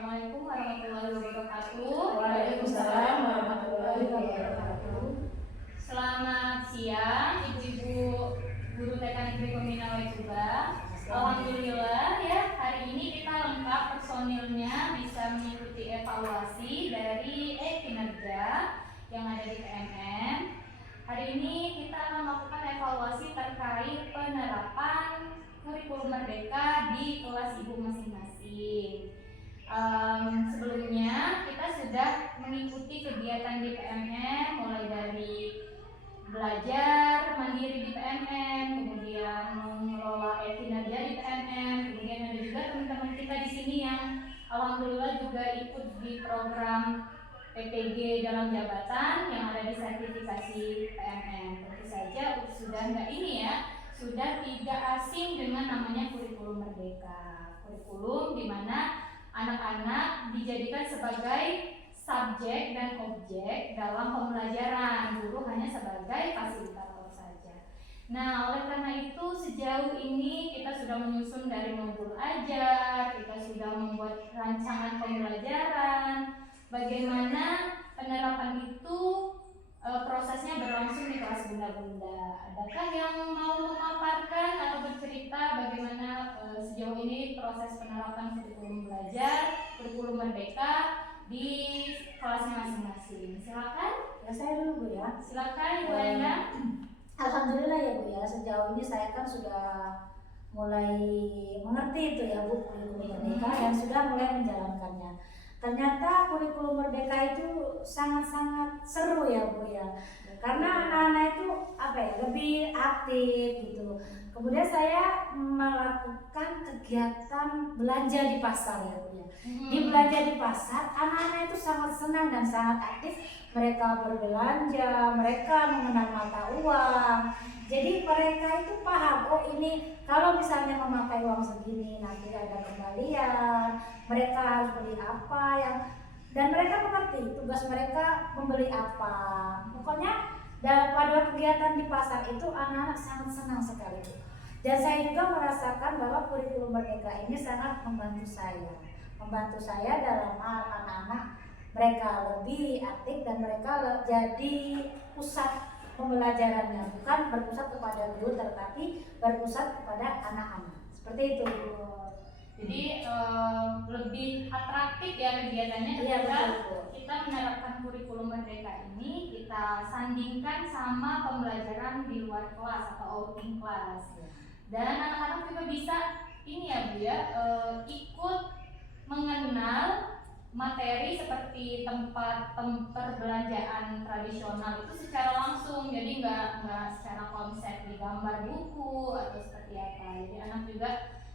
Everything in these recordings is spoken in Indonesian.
Assalamualaikum warahmatullahi wabarakatuh. Waalaikumsalam warahmatullahi wabarakatuh. Selamat siang Ibu-ibu guru TK Negeri Peminawai juga. Alhamdulillah ya, hari ini kita lengkap personilnya bisa mengikuti evaluasi dari kinerja yang ada di PMM. Hari ini kita akan melakukan evaluasi terkait penerapan kurikulum merdeka di kelas ibu masing-masing. Sebelumnya kita sudah mengikuti kegiatan di PMM, mulai dari belajar mandiri di PMM, kemudian mengelola kinerja di PMM, kemudian ada juga teman-teman kita di sini yang alhamdulillah juga ikut di program PPG dalam jabatan yang ada di sertifikasi PMM. Tentu saja sudah sudah tidak asing dengan namanya kurikulum merdeka. Kurikulum di mana anak-anak dijadikan sebagai subjek dan objek dalam pembelajaran, guru hanya sebagai fasilitator saja. Nah, oleh karena itu sejauh ini kita sudah menyusun dari modul ajar, kita sudah membuat rancangan pembelajaran, bagaimana penerapan itu prosesnya berlangsung di kelas bunda-bunda. Adakah yang mau memaparkan atau bercerita bagaimana sejauh ini proses penerapan kurikulum belajar, kurikulum merdeka di kelasnya masing-masing? Silakan. Ya, saya dulu Bu ya. Silakan Ibu Enda. Alhamdulillah ya Bu ya, sejauh ini saya kan sudah mulai mengerti itu ya Bu kurikulum merdeka dan sudah mulai menjalankannya. Ternyata kurikulum merdeka itu sangat-sangat seru ya Bu ya, karena anak-anak itu lebih aktif gitu. Kemudian saya melakukan kegiatan belanja di pasar ya Bu ya. Di belanja di pasar, anak-anak itu sangat senang dan sangat aktif. Mereka berbelanja, mereka mengenal mata uang. Jadi mereka itu paham, oh ini kalau misalnya memakai uang segini nanti ada kembalian, mereka harus beli apa dan mereka mengerti tugas mereka membeli apa. Pokoknya pada kegiatan di pasar itu anak-anak sangat senang sekali. Dan saya juga merasakan bahwa kurikulum merdeka ini sangat membantu saya dalam hal anak-anak mereka lebih aktif dan mereka jadi pusat pembelajarannya, bukan berpusat kepada guru tetapi berpusat kepada anak-anak. Seperti itu. Jadi lebih atraktif ya kegiatannya ketika kita menerapkan kurikulum merdeka ini, kita sandingkan sama pembelajaran di luar kelas atau outing kelas. Dan anak-anak juga bisa ini ya Bu ya, ikut mengenal materi seperti tempat perbelanjaan tradisional itu secara langsung, jadi nggak secara konsep di gambar buku atau seperti apa. Jadi anak juga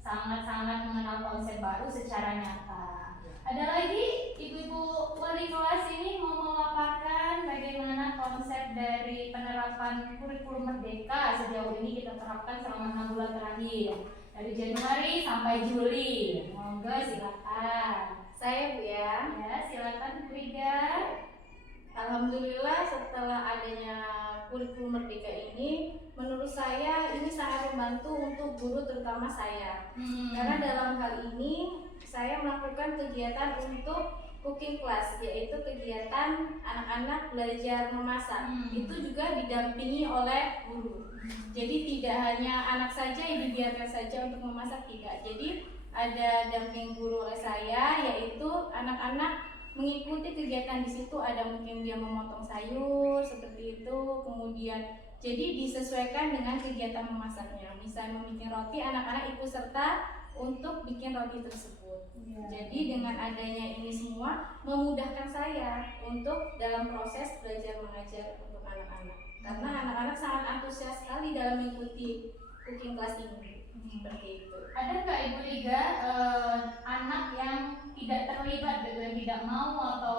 sangat-sangat mengenal konsep baru secara nyata. Ada lagi ibu-ibu wali kelas ini mau memaparkan bagaimana konsep dari penerapan kurikulum merdeka sejauh ini kita terapkan selama 6 bulan terakhir dari Januari sampai Juli. Monggo silakan. Saya Bu ya. Ya, silakan Bu Ida. Alhamdulillah setelah adanya kurikulum merdeka ini, menurut saya ini sangat membantu untuk guru terutama saya. Karena dalam hal ini saya melakukan kegiatan untuk cooking class, yaitu kegiatan anak-anak belajar memasak. Itu juga didampingi oleh guru. Jadi tidak hanya anak saja yang dibiarkan saja untuk memasak, tidak. Jadi ada damping guru oleh saya, yaitu anak-anak mengikuti kegiatan di situ. Ada mungkin dia memotong sayur seperti itu, kemudian jadi disesuaikan dengan kegiatan memasaknya. Misalnya membuat roti, anak-anak ikut serta untuk bikin roti tersebut. Jadi dengan adanya ini semua memudahkan saya untuk dalam proses belajar mengajar untuk anak-anak. Karena anak-anak sangat antusias sekali dalam mengikuti cooking class ini. Seperti itu. Ada nggak Ibu Liga anak yang tidak terlibat gitu, yang tidak mau atau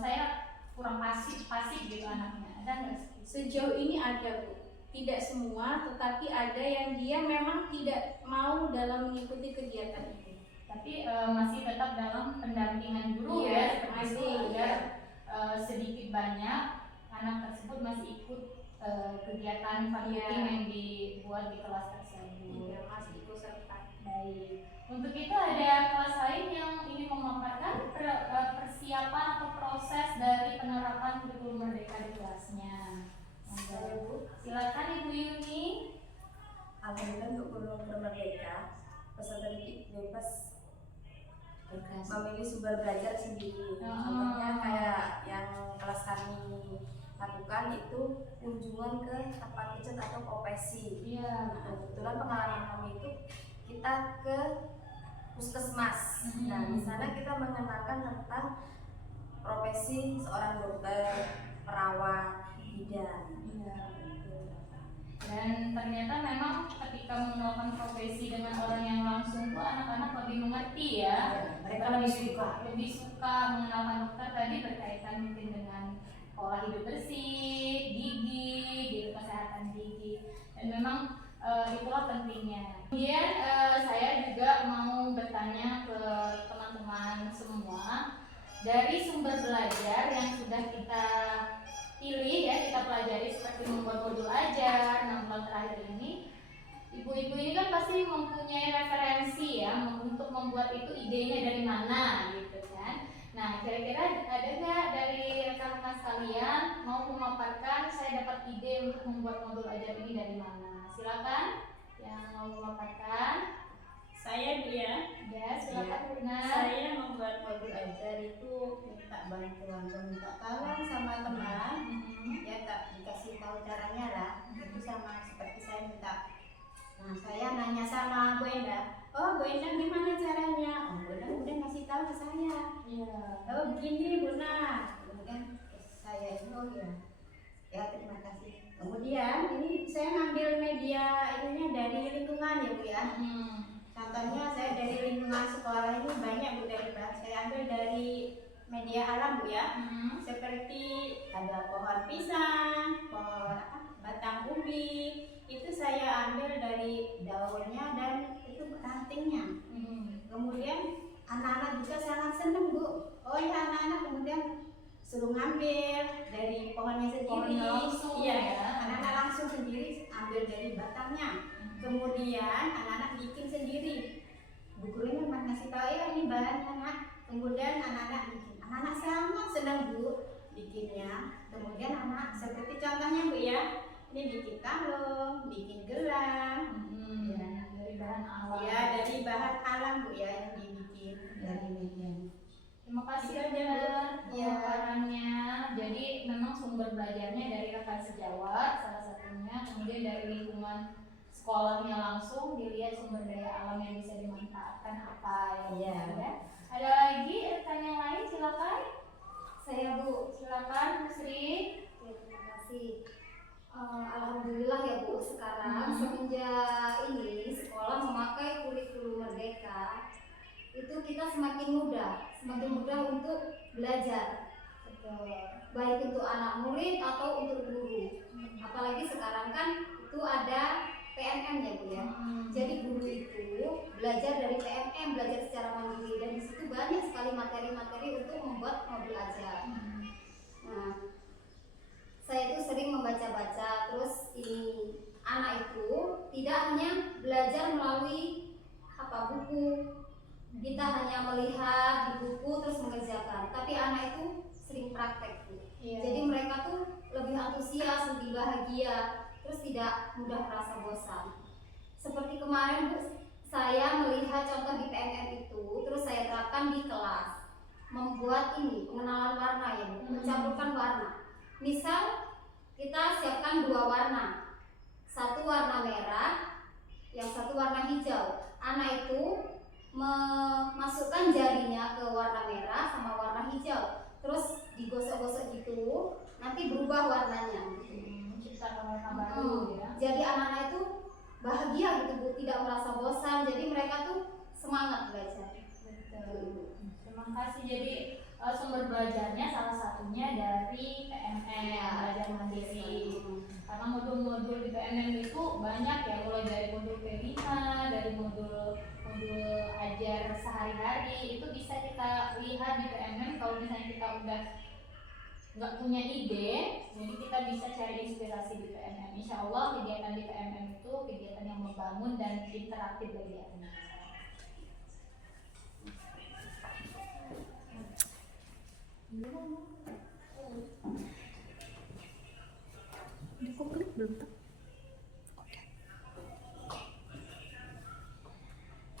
saya kurang pasif gitu anaknya? Ada nggak? Sejauh ini ada Bu. Tidak semua, tetapi ada yang dia memang tidak mau dalam mengikuti kegiatan ini. Tapi masih tetap dalam pendampingan guru ya, masih ya. Sedikit banyak anak tersebut masih ikut kegiatan fundraising yang dibuat di kelas tersebut. Iya, masih ikut serta. Baik. Untuk itu ada kelas lain yang ingin memaparkan tugasnya. Saya Bu, Silakan Ibu Yuni. Alhamdulillah untuk guru merdeka peserta didik bebas memilih sumber belajar sendiri. Contohnya kayak yang kelas kami lakukan itu kunjungan ke tempat pijat atau profesi. Iya. Nah, kebetulan pengalaman kami itu kita ke puskesmas. Nah, di sana kita mengenalkan tentang profesi seorang dokter, perawat, bidan. Iya. Dan ternyata memang ketika mengenalkan profesi dengan orang yang langsung tuh anak-anak lebih mengerti ya. mereka lebih suka Mengenalkan dokter tadi berkaitan mungkin dengan pola hidup bersih, gigi, gitu, kesehatan gigi. Dan memang itulah pentingnya. Kemudian saya juga mau bertanya ke teman-teman semua dari sumber belajar yang sudah kita pilih ya, kita pelajari seperti membuat modul ajar 6 bulan terakhir ini. Ibu-ibu ini kan pasti mempunyai referensi ya untuk membuat itu, idenya dari mana gitu kan. Nah, kira-kira ada nggak dari rekan-rekan sekalian mau memaparkan saya dapat ide untuk membuat modul ajar ini dari mana? Silakan yang mau memaparkan. Saya dia. Ya, silakan Bu Ina. Saya membuat modul ajar itu minta bantuan, minta tolong sama teman. Ya tak dikasih tahu caranya lah. Itu sama seperti saya minta. Nah, saya nanya sama Bu Enda. Oh, Bu Enda gimana caranya? Oh, Bu Enda udah ngasih tahu ke saya. Iya. Oh, begini Bu Nah. Kemudian saya itu oh ya. Ya, terima kasih. Kemudian ini saya ngambil media ininya dari lingkungan ya Bu ya. Contohnya saya dari lingkungan sekolah ini banyak Bu, dari saya ambil dari media alam Bu ya. Seperti ada pohon pisang, pohon batang ubi, itu saya ambil dari daunnya dan itu rantingnya. Kemudian anak-anak juga sangat senang Bu. Oh ya, anak-anak kemudian suruh ngambil dari pohonnya sendiri. Pohonnya langsung Iya, ya. anak-anak langsung sendiri ambil dari batangnya. Kemudian anak-anak bikin sendiri. Bu gurunya ngasih tahu ya ini bahan anak. Kemudian anak-anak bikin. Anak-anak sangat senang Bu bikinnya. Kemudian anak seperti contohnya Bu ya, ini bikin kalung, bikin gelang. Dari bahan alam. Ya dari bahan alam Bu ya yang dibikin dari media. Terima kasih Itu aja, Bu. ya pemaparannya. Jadi memang sumber belajarnya dari rekan sejawat salah satunya, kemudian dari lingkungan sekolahnya langsung dilihat sumber daya alam yang bisa dimanfaatkan apa Iya. ya. Ada lagi rekan yang lain, silakan. Saya Bu. Silakan Bu Sri. Ya, terima kasih. Alhamdulillah ya Bu, sekarang semenjak ini sekolah memakai kurikulum merdeka, itu kita semakin mudah untuk belajar. Baik untuk anak murid atau untuk guru. Apalagi sekarang kan itu ada PMM ya Bu ya. Jadi guru itu belajar dari PMM, belajar secara mandiri, dan di situ banyak sekali materi-materi untuk membuat modul ajar. Nah, saya itu sering membaca-baca, terus ini anak itu tidak hanya belajar melalui buku, kita hanya melihat di buku terus mengerjakan, tapi anak itu sering praktek tuh. Jadi mereka tuh lebih antusias, lebih bahagia, terus tidak mudah merasa bosan. Seperti kemarin Bu, saya melihat contoh di PMM itu, terus saya terapkan di kelas, membuat ini pengenalan warna ya Bu, mencampurkan warna. Misal kita siapkan 2 warna, satu warna merah, yang satu warna hijau. Anak itu memasukkan jarinya ke warna merah sama warna hijau, terus digosok-gosok gitu, nanti berubah warnanya. Menciptakan warna baru ya. Jadi anak-anak itu bahagia gitu Bu, tidak merasa bosan, jadi mereka tuh semangat belajar. Betul. Terima kasih. Jadi sumber belajarnya salah satunya dari PMM, belajar mandiri. Karena modul-modul di PMM itu banyak ya, mulai dari modul P5, dari modul ajar sehari-hari, itu bisa kita lihat di PMM. Kalau misalnya kita udah nggak punya ide, jadi kita bisa cari inspirasi di PMM. Insya Allah kegiatan di PMM itu kegiatan yang membangun dan interaktif bagi anak.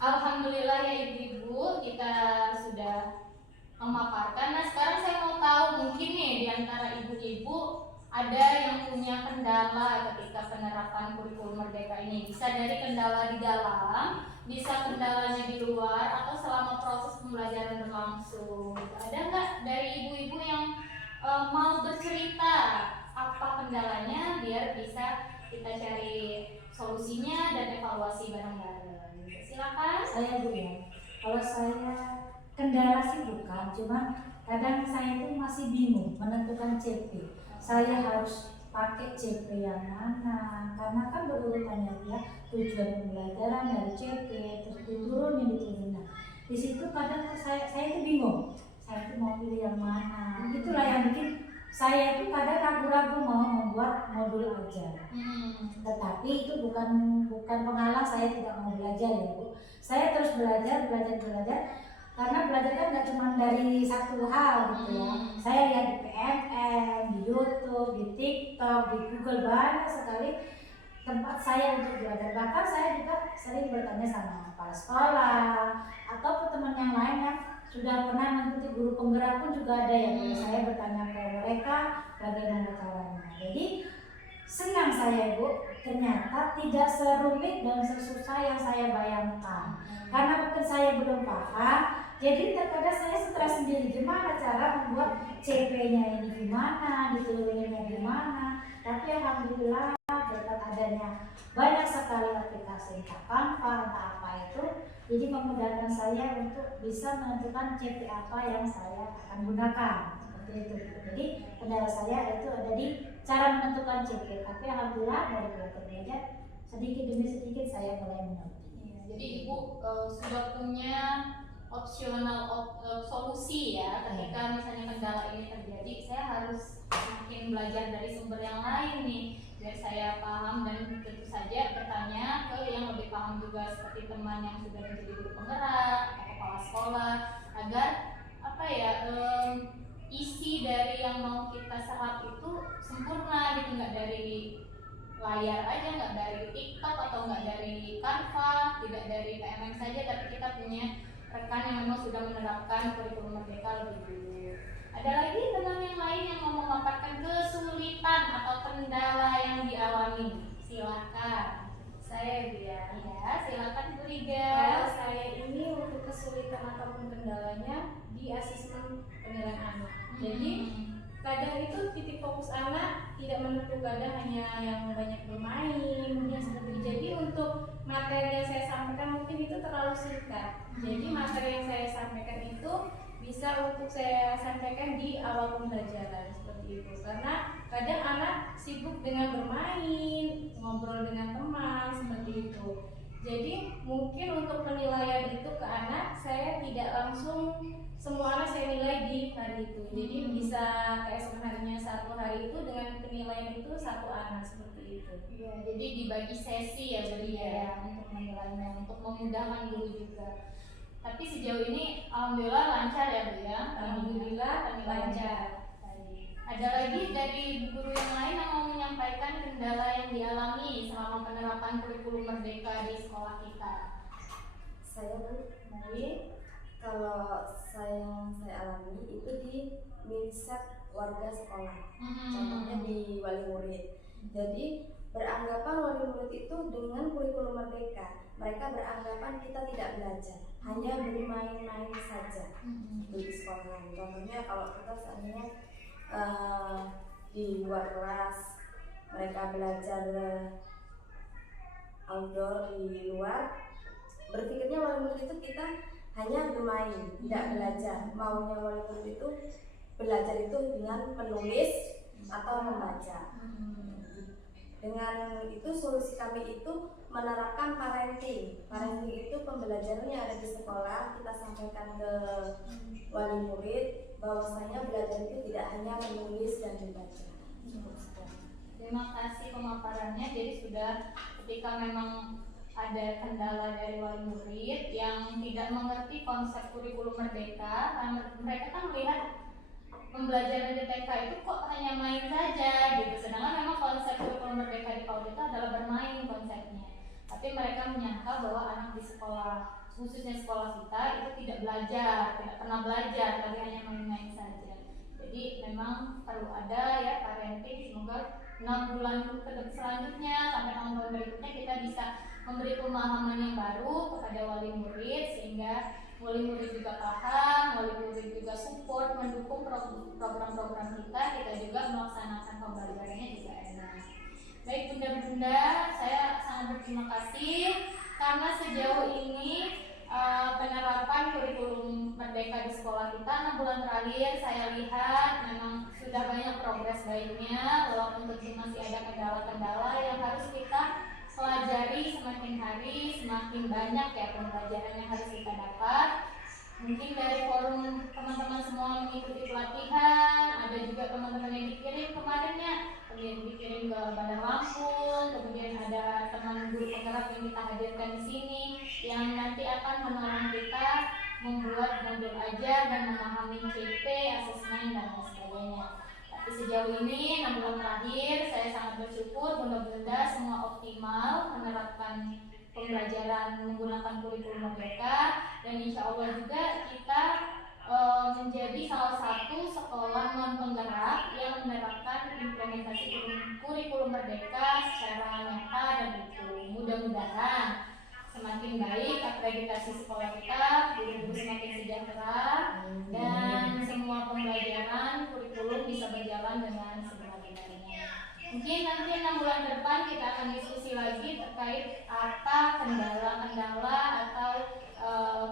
Alhamdulillah ya ibu-ibu, kita sudah memaparkan. Nah sekarang saya mau tahu, mungkin nih di antara ibu-ibu ada yang punya kendala ketika penerapan kurikulum merdeka ini. Bisa dari kendala di dalam, bisa kendalanya di luar, atau selama proses pembelajaran berlangsung. Ada nggak dari ibu-ibu yang mau bercerita apa kendalanya biar bisa kita cari solusinya dan evaluasi bareng-bareng. Silakan. Saya Bu ya, kalau saya kendala sih bukan, cuma kadang saya itu masih bingung menentukan CP. Saya harus pakai CP yang mana, karena kan berurutannya ya, tujuan pembelajaran dari CP terus diturunin. Nah, di situ kadang saya itu bingung, saya itu mau pilih yang mana. Itulah yang bikin saya itu kadang ragu-ragu mau membuat modul aja. Tetapi itu bukan penghalang saya tidak mau belajar ya Bu. Saya terus belajar karena belajar kan nggak cuma dari satu hal gitu ya. Saya lihat di PMM, di YouTube, di TikTok, di Google, banyak sekali tempat saya untuk belajar. Bahkan saya juga sering bertanya sama kepala sekolah atau teman yang lain yang sudah pernah mengikuti guru penggerak pun juga ada ya. Saya bertanya ke mereka bagaimana caranya. Jadi senang saya Bu, ternyata tidak serumit dan sesusah yang saya bayangkan. Karena mungkin saya belum paham, jadi terkadang saya stres sendiri gimana cara membuat CP-nya ini gimana, dituruninnya gimana. Tapi alhamdulillah berkat adanya banyak sekali aplikasi entah Canva, entah apa itu, jadi memudahkan saya untuk bisa menentukan CP apa yang saya akan gunakan. Seperti itu. Jadi kendala saya itu ada di cara menentukan CP. Tapi alhamdulillah dari belajar sedikit demi sedikit saya mulai mengerti. Jadi ibu sudah punya opsional solusi ya ketika misalnya kendala ini terjadi, saya harus makin belajar dari sumber yang lain nih biar saya paham, dan tentu saja bertanya ke yang lebih paham juga seperti teman yang sudah menjadi guru penggerak atau kepala sekolah, agar apa ya isi dari yang mau kita serap itu sempurna gitu, nggak dari layar aja, nggak dari TikTok atau nggak dari Canva, tidak dari PMM saja, tapi kita punya rekan yang memang sudah menerapkan kurikulum merdeka lebih dulu. Ada lagi teman yang lain yang mau memaparkan kesulitan atau kendala yang dialami? Silakan. Saya Ya, silakan Bu Liga. kalau saya ini untuk kesulitan ataupun kendalanya di asesmen penilaian anak. Jadi kadang itu titik fokus anak tidak menentu, kadang hanya yang banyak bermain, yang seperti itu. Jadi untuk materi yang saya sampaikan mungkin itu terlalu singkat. Jadi materi yang saya sampaikan itu bisa untuk saya sampaikan di awal pembelajaran seperti itu. Karena kadang anak sibuk dengan bermain, ngobrol dengan teman seperti itu. Jadi mungkin untuk penilaian itu ke anak saya tidak langsung semua anak saya nilai di hari itu. Jadi bisa keesokan harinya satu hari itu dengan penilaian itu satu anak seperti itu. Iya, jadi dibagi sesi ya Bu Liga ya untuk menilainya, untuk memudahkan guru juga. Tapi sejauh ini alhamdulillah lancar ya Bu ya. Alhamdulillah lancar. Ada lagi dari guru yang lain yang mau menyampaikan kendala yang dialami selama penerapan kurikulum merdeka di sekolah kita? Saya Bu, kalau saya alami itu di mindset warga sekolah, contohnya di wali murid. Jadi beranggapan wali murid itu dengan kurikulum merdeka, mereka beranggapan kita tidak belajar, hanya bermain-main saja di sekolah. Contohnya kalau kita seandainya di luar kelas mereka belajar outdoor di luar, berpikirnya wali murid itu kita hanya bermain, tidak belajar. Maunya wali murid itu belajar itu dengan menulis atau membaca. Dengan itu solusi kami itu menerapkan parenting. Parenting itu pembelajaran yang ada di sekolah, kita sampaikan ke wali murid bahwasanya belajar itu tidak hanya menulis dan membaca. Terima kasih pemaparannya. Jadi sudah ketika memang ada kendala dari wali murid yang tidak mengerti konsep kurikulum merdeka, karena mereka kan melihat pembelajaran di TK itu kok hanya main saja gitu, sedangkan memang konsep kurikulum merdeka di PAUD itu adalah bermain konsepnya. Tapi mereka menyangka bahwa anak di sekolah, khususnya sekolah kita, itu tidak belajar, tidak pernah belajar, tapi hanya main-main saja. Jadi memang perlu ada ya parenting, semoga 6 bulan selanjutnya sampai tahun-tahun berikutnya kita bisa memberi pemahaman yang baru kepada wali murid, sehingga wali murid juga paham, wali murid juga support, mendukung program-program kita juga melaksanakan pembelajarannya juga enak. Baik bunda-bunda, saya sangat berterima kasih karena sejauh ini penerapan kurikulum merdeka di sekolah kita 6 bulan terakhir saya lihat memang sudah banyak progres baiknya, walaupun tentu masih ada kendala-kendala yang harus kita pelajari semakin hari, semakin banyak ya pembelajaran yang harus kita dapat. Mungkin dari forum teman-teman semua mengikuti pelatihan, ada juga teman-teman yang dikirim kemarinnya, kemudian dikirim ke Bandar Lampung, kemudian ada teman guru penggerak yang kita hadirkan di sini yang nanti akan menolong kita membuat modul ajar dan memahami CP, asesmen dan lain sebagainya. Tapi sejauh ini 6 bulan terakhir saya sangat bersyukur bunda-bunda semua optimal menerapkan pembelajaran menggunakan kurikulum merdeka, dan insya Allah juga kita menjadi salah satu sekolah non penggerak yang menerapkan implementasi kurikulum merdeka secara nyata dan utuh. Mudah-mudahan semakin baik akreditasi sekolah kita, guru-guru semakin sejahtera, dan semua pembelajaran kurikulum bisa berjalan dengan sebenar-benarnya. Mungkin nanti 6 bulan depan kita akan diskusi lagi terkait apa kendala-kendala atau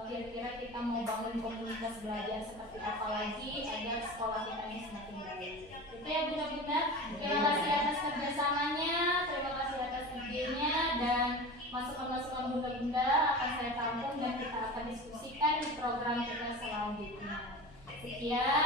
kira-kira kita mau bangun komunitas belajar seperti apa lagi agar sekolah kita ini semakin baik. Itu ya bunda-bunda. Terima kasih atas kerjasamanya, terima kasih atas idenya, dan masukan-masukan bunda-bunda akan saya tampung dan kita akan diskusikan di program kita selanjutnya. Sekian.